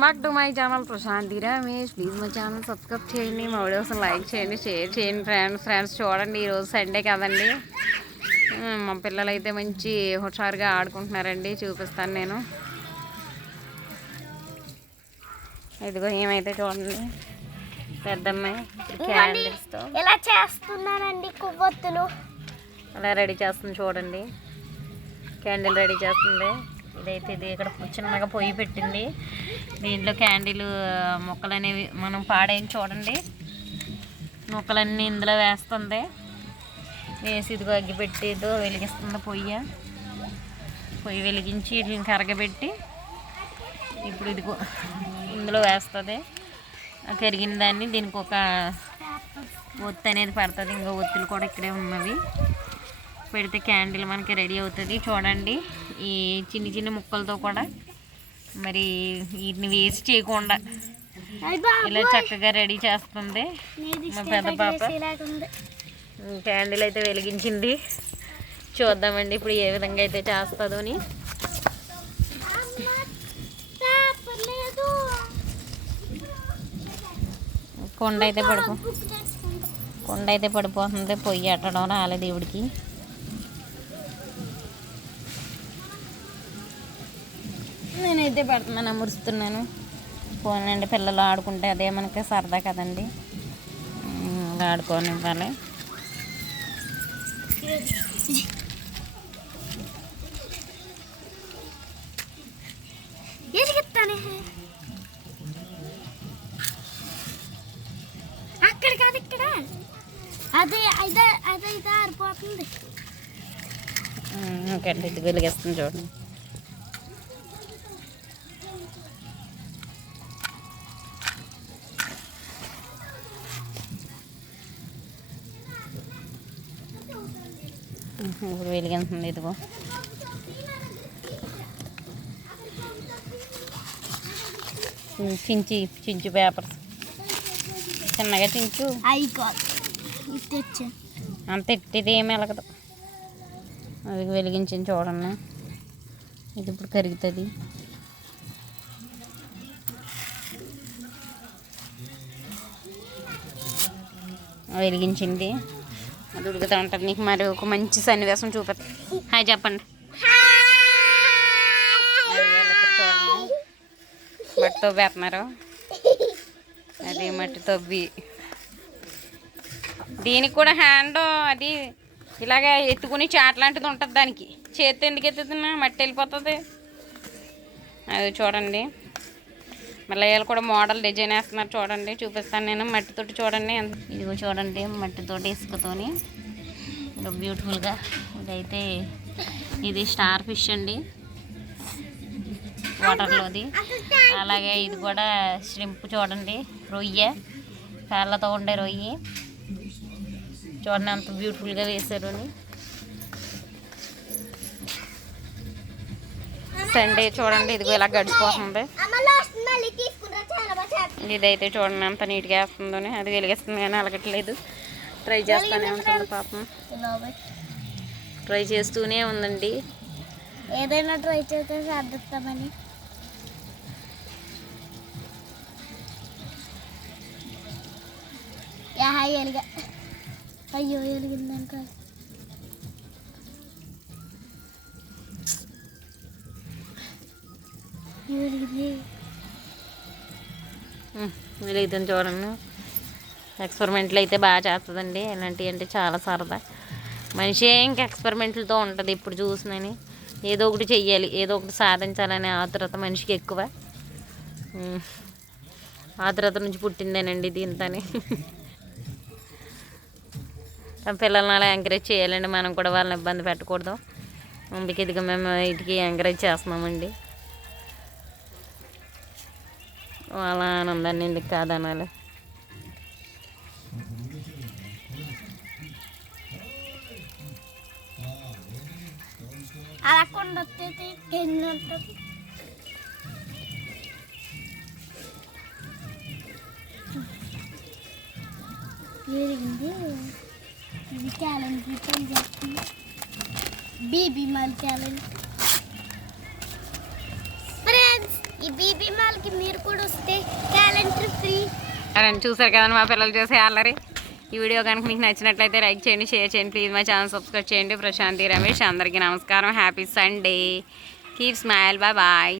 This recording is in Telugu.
Welcome back to my channel Prashanti Ramesh. Please మా ఛానల్ సబ్స్క్రైబ్ చేయండి, మా వీడియోస్ లైక్ చేయండి, షేర్ చేయండి. ఫ్రెండ్స్ చూడండి, ఈరోజు సండే కదండి. మా పిల్లలు అయితే మంచి హుషారుగా ఆడుకుంటున్నారండి. చూపిస్తాను నేను. ఇదిగో ఏమైతే చూడండి, పెద్దమ్మాయి క్యాండిల్స్తో ఇలా చేస్తున్నారండి. కొవ్వొత్తులు అలా రెడీ చేస్తుంది చూడండి. క్యాండిల్ రెడీ చేస్తుంది. ఇదైతే ఇది ఇక్కడ చిన్నగా పొయ్యి పెట్టింది. దీంట్లో క్యాండిల్ మొక్కలు అనేవి మనం పాడేయం చూడండి. మొక్కలన్నీ ఇందులో వేస్తుంది. వేసి ఇదిగో అగ్గి పెట్టి ఇదో వెలిగిస్తుంది. పొయ్యి వెలిగించి వీటిని కరగబెట్టి ఇప్పుడు ఇదిగో ఇందులో వేస్తుంది. కరిగిన దాన్ని దీనికి ఒక ఒత్తి అనేది పడుతుంది. ఇంకా ఒత్తులు కూడా ఇక్కడే ఉన్నవి. పెడితే క్యాండిల్ మనకి రెడీ అవుతుంది. చూడండి, ఈ చిన్న చిన్న ముక్కలతో కూడా మరి వీటిని వేస్ట్ చేయకుండా ఇలా చక్కగా రెడీ చేస్తుంది మా పెద్ద పాప. క్యాండిల్ అయితే వెలిగించింది. చూద్దామండి ఇప్పుడు ఏ విధంగా అయితే చేస్తుందో అని. కొండ అయితే పడిపోతుంది. పొయ్యి అట్టడం రాలేదు దేవుడికి. నేనైతే పెడుతున్నాను, మురుస్తున్నాను. పోనండి, పిల్లలు ఆడుకుంటే అదే మనకి సరదా కదండి. ఆడుకొని ఇవ్వాలి. అక్కడ కాదు, ఇక్కడ అదే అదే అదే ఆరిపోతుంది. ఓకే అండి, ఇది వెలిగేస్తుంది చూడండి. ఇప్పుడు వెలిగింది. ఇదిగో చించు పేపర్స్ చిన్నగా చించు. అంత ఎట్టిది ఏమి వెలగదు. అది వెలిగించింది చూడండి. ఇది ఇప్పుడు కరుగుతుంది. వెలిగించింది, అది ఉడుకుతూ ఉంటుంది. నీకు మరి ఒక మంచి సన్నివేశం చూపిస్తా. హాయ్ చెప్పండి. చూడండి, మట్టి తవ్వేస్తున్నారు. అది మట్టి తవ్వి దీనికి కూడా హ్యాండ్ అది ఇలాగ ఎత్తుకుని చాట్లాంటిది ఉంటుంది. దానికి చేతి ఎందుకు ఎత్తుతున్నా, మట్టి వెళ్ళిపోతుంది. అది చూడండి. మళ్ళీ వాళ్ళు కూడా మోడల్ డిజైన్ వేస్తున్నారు చూడండి. చూపిస్తాను నేను. మట్టితోటి చూడండి. ఇదిగో చూడండి, మట్టితోటి ఇసుకతోని బ్యూటిఫుల్గా. ఇదైతే ఇది స్టార్ ఫిష్ అండి, వాటర్లోది. అలాగే ఇది కూడా ష్రింప్ చూడండి, రొయ్య, కాళ్ళతో ఉండే రొయ్యి. చూడండి అంత బ్యూటిఫుల్గా వేశారు అని. సండే చూడండి, ఇదిగో ఇలా గడిచిపోతుంది. ఇదైతే చూడండి అంత నీట్గా వేస్తుందని. అది వెలిగిస్తుంది కానీ అలగట్లేదు. ట్రై చేస్తూనే ఉంటుంది పాపం. ట్రై చేస్తూనే ఉందండి. ఏదైనా ట్రై చేస్తే సాధిస్తామని. ఎలిగా అయ్యో ఎలిగిందనుక. వెలిగిద్దాం చూడండి. ఎక్స్పెరిమెంట్లు అయితే బాగా చేస్తుందండి. ఇలాంటివి అంటే చాలా సరదా. మనిషి ఇంకా ఎక్స్పెరిమెంట్లతో ఉంటుంది. ఇప్పుడు చూసినని ఏదో ఒకటి చెయ్యాలి, ఏదో ఒకటి సాధించాలనే ఆతురత మనిషికి ఎక్కువ. ఆతురత నుంచి పుట్టిందేనండి ఇది ఇంతని. పిల్లల్ని అలా ఎంకరేజ్ చేయాలండి. మనం కూడా వాళ్ళని ఇబ్బంది పెట్టకూడదు. అందుకే ఇదిగా మేము వీటికి ఎంకరేజ్ చేస్తున్నామండి. వాళ్ళ ఆనందాన్ని ఎందుకు కాదనాలి. అలా కొండ వచ్చేసి కింద ఉంటుంది. ఇది క్యాలెండర్ పని చేస్తుంది. BB mall calendar. ఫ్రెండ్స్ ఈ బీబీ మాల్కి మీరు కూడా వస్తే క్యాలెండర్ ఫ్రీ. అని చూసారు కదండి మా పిల్లలు చేసే అల్లరి. ఈ వీడియో కనుక మీకు నచ్చినట్లయితే లైక్ చేయండి, షేర్ చేయండి, ప్లీజ్ మా ఛానల్ సబ్స్క్రైబ్ చేయండి. ప్రశాంతి రమేష్, అందరికీ నమస్కారం. Happy Sunday, keep smile, bye bye.